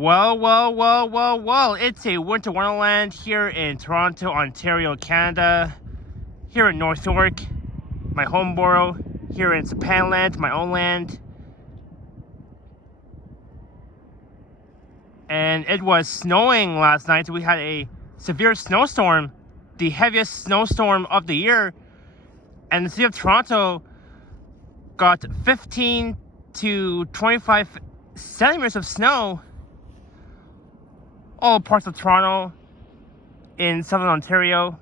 Well, it's a winter wonderland here in Toronto, Ontario, Canada. Here in North York, my home borough. Here in Sepand Land, my own land. And it was snowing last night. We had a severe snowstorm, the heaviest snowstorm of the year. And the city of Toronto got 15 to 25 centimeters of snow. All parts of Toronto, in southern Ontario.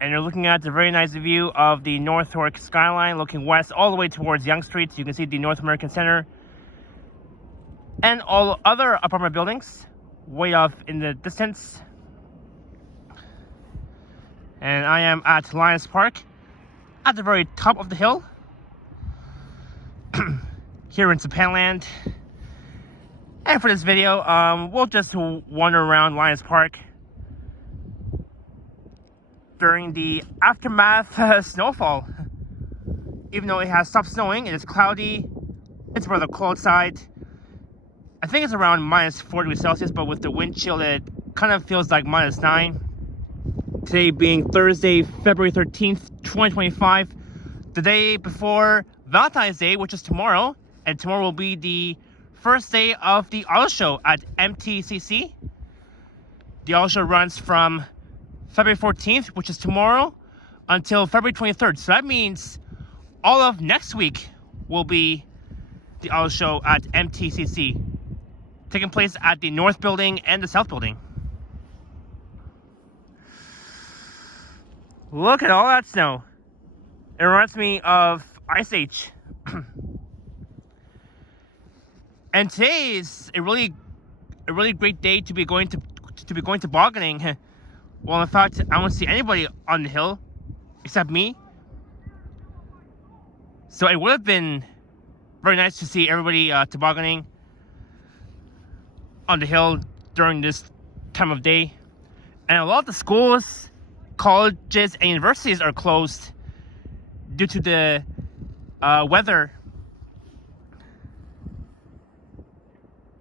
And you're looking at a very nice view of the North York skyline, looking west all the way towards Yonge Street. So you can see the North American Centre and all other apartment buildings way off in the distance. And I am at Linus Park at the very top of the hill here in Sepand Land. And for this video, we'll just wander around Linus Park during the aftermath snowfall. Even though it has stopped snowing, it is cloudy, it's rather cold outside. I think it's around minus 4 degrees Celsius, but with the wind chill, it kind of feels like minus 9. Today being Thursday, February 13th, 2025, the day before Valentine's Day, which is tomorrow, and tomorrow will be the first day of the auto show at MTCC. The auto show runs from February 14th, which is tomorrow, until February 23rd. So that means all of next week will be the auto show at MTCC, taking place at the North Building and the South Building. Look at all that snow. It reminds me of Ice Age. And today is a really great day to be going tobogganing. Well, in fact, I don't see anybody on the hill except me. So it would have been very nice to see everybody tobogganing on the hill during this time of day. And a lot of the schools, colleges, and universities are closed due to the weather.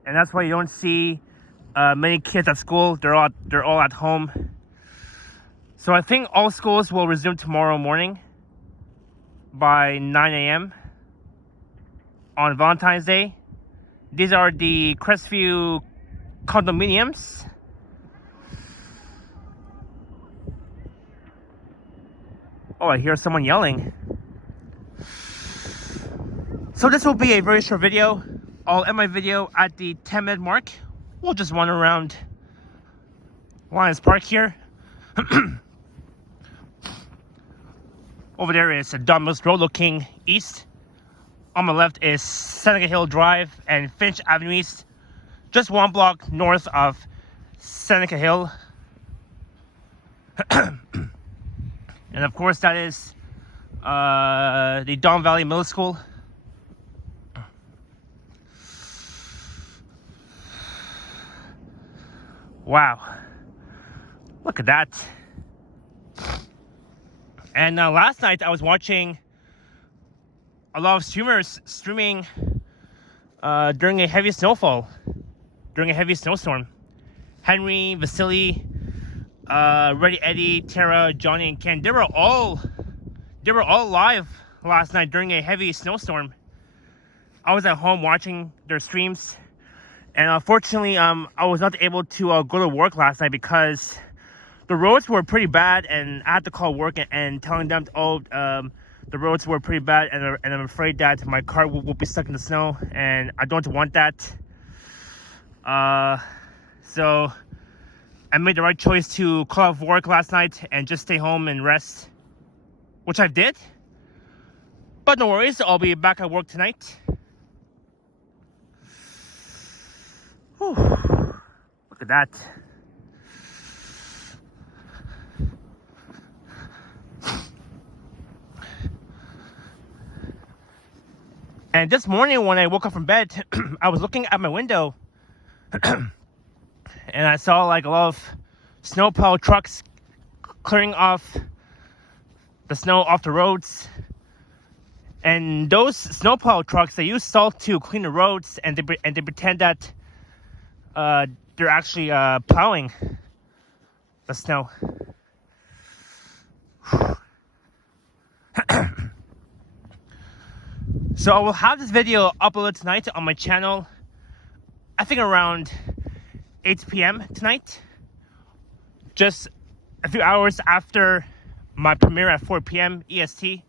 And that's why you don't see many kids at school. They're all at home. So I think all schools will resume tomorrow morning by 9 a.m. on Valentine's Day. These are the Crestview condominiums. Oh, I hear someone yelling. So this will be a very short video. I'll end my video at the 10-minute mark. We'll just wander around Linus Park here. Over there is Domino's Road looking east. On my left is Seneca Hill Drive and Finch Avenue East, just one block north of Seneca Hill. And of course that is the Don Valley Middle School. Wow, look at that. And last night I was watching a lot of streamers streaming during a heavy snowfall, during a heavy snowstorm. Henry, Vasily, Ready Eddie, Tara, Johnny, and Ken, they were all live last night during a heavy snowstorm. I was at home watching their streams. And unfortunately, I was not able to go to work last night because the roads were pretty bad, and I had to call work and telling them, the roads were pretty bad, and I'm afraid that my car will be stuck in the snow, and I don't want that. So I made the right choice to call off work last night and just stay home and rest, which I did. But no worries, I'll be back at work tonight. Whew. Look at that. And this morning when I woke up from bed, I was looking at my window and I saw like a lot of snowplow trucks clearing off the snow off the roads. And those snowplow trucks, they use salt to clean the roads, and they pretend that they're actually plowing the snow. So I will have this video uploaded tonight on my channel, I think around 8 p.m. tonight, just a few hours after my premiere at 4 p.m. EST.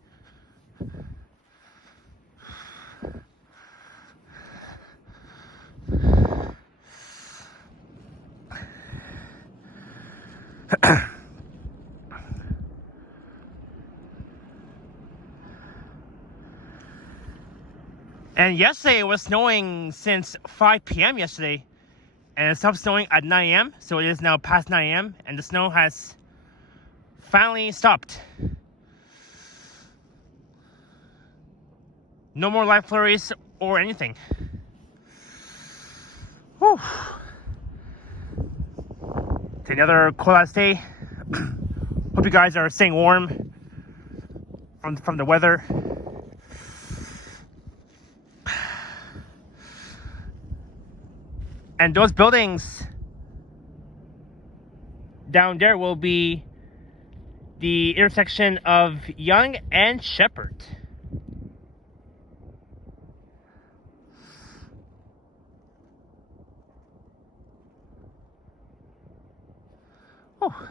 And yesterday it was snowing since 5 p.m. yesterday, and it stopped snowing at 9 a.m. So it is now past 9 a.m. and the snow has finally stopped. No more light flurries or anything. Whew. It's another cool ass day. Hope you guys are staying warm from the weather. And those buildings down there will be the intersection of Young and Shepherd. Oh.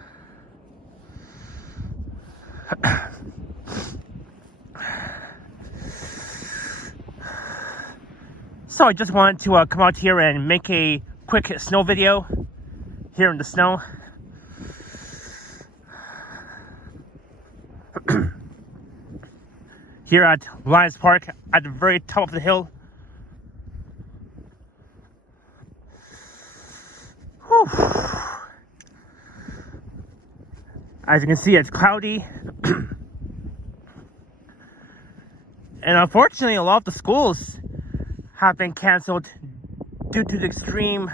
So I just wanted to come out here and make a quick snow video here in the snow. Here at Linus Park at the very top of the hill. Whew. As you can see, it's cloudy. And unfortunately, a lot of the schools have been canceled due to the extreme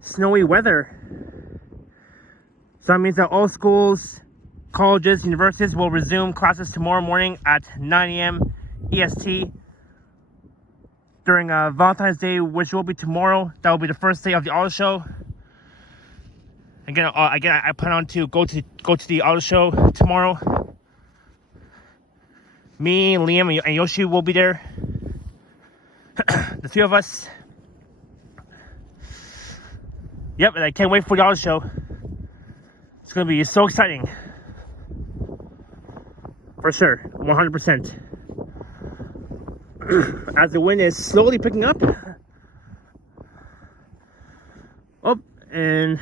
snowy weather. So that means that all schools, colleges, universities will resume classes tomorrow morning at 9 a.m. EST during Valentine's Day, which will be tomorrow. That will be the first day of the auto show. Again, I plan on to go to the auto show tomorrow. Me, Liam, and Yoshi will be there. The three of us. Yep, and I can't wait for the auto show. It's gonna be so exciting. For sure, 100%. As the wind is slowly picking up. Oh, and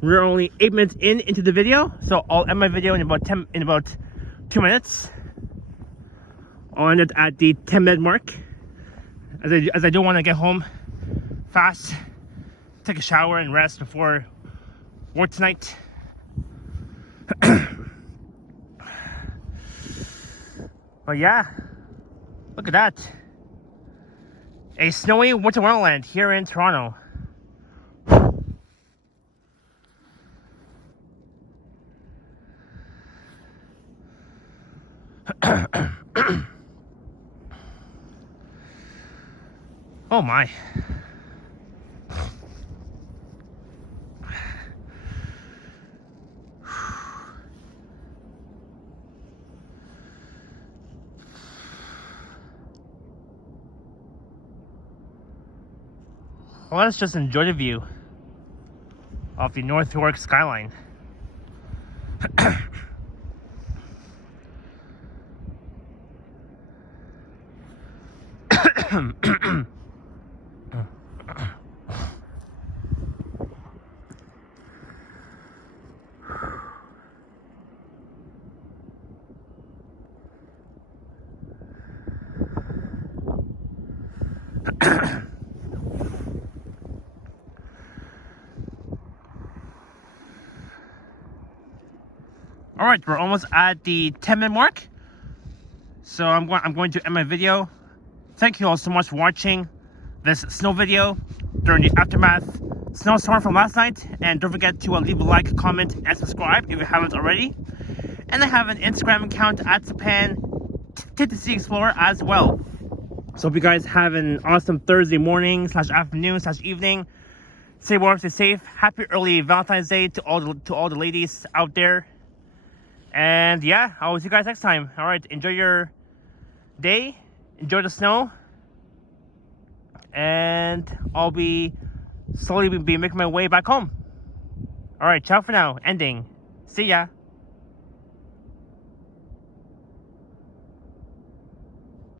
we're only 8 minutes into the video, so I'll end my video in about 2 minutes. I'll end it at the 10-minute mark. As I don't want to get home fast, take a shower and rest before work tonight. But yeah, look at that. A snowy winter wonderland here in Toronto. Oh my. Well, let's just enjoy the view of the North York skyline. All right, we're almost at the 10-minute mark, so I'm going to end my video. Thank you all so much for watching this snow video during the aftermath snowstorm from last night, and don't forget to leave a like, comment, and subscribe if you haven't already. And I have an Instagram account at Sepand Kid to See Explorer as well. So hope you guys have an awesome Thursday morning / afternoon / evening. Stay warm, stay safe. Happy early Valentine's Day to all the ladies out there. And yeah, I'll see you guys next time. All right, enjoy your day, enjoy the snow, and I'll be slowly making my way back home. All right, ciao for now. Ending. See ya.